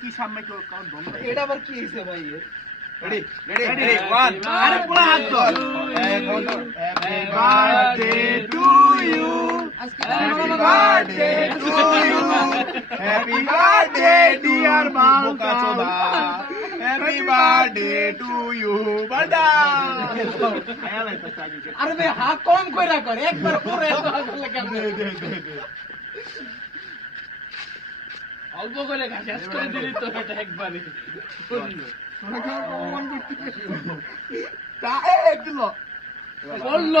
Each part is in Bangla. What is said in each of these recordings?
কি সামনে কেউ কারণ বন্ধ এটা আবার কি হইছে ভাই রেডি রেডি 1 আরে পুরো হাত ধর happy birthday to you happy birthday to you happy birthday dear মালকা চোদা হ্যাপি বার্থডে টু ইউ বাডা আরে ভাই হাত কম কইরা করে একবার পরে অল্প করে শেষ করে দিলি তো এটা একবারে বললো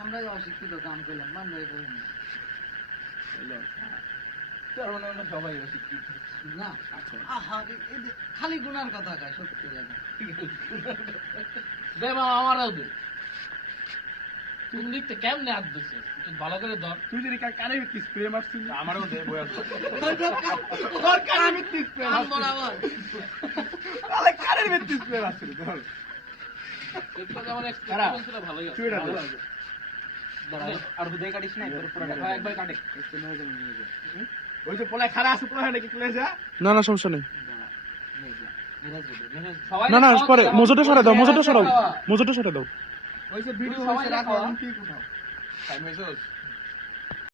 আমরা অশিক্ষিত কাম করলাম সবাই অশিক্ষিত না খালি গুনার কথা কয় সত্যি দে মামা আমারও দে তুমি দেখতে কেমনে হাত দিচ্ছে ভালো করে ধর তুই যদি কানে ভিত্তি স্প্রে মারছিস আমারও দে বয়া তোর কানে ভিত্তি স্প্রে বরাবর তাহলে কানের ভিত্তি স্প্রে মারছিস ধর এটা যেমন এক্সপেরিয়েন্স ছিল ভালোই আছে আর হুদাই কাটিস না পুরো একবার কাটে ওই যে পোলা খারাপ আছে পোলা নাকি পোলা যা না না সমস্যা নেই সবাই না না পরে মোজোটা সরে দাও মোজোটা সরাও মোজোটা সরে দাও ওই যে ভিডিও হইছে রাখো কি কোথাও টাইম হইছে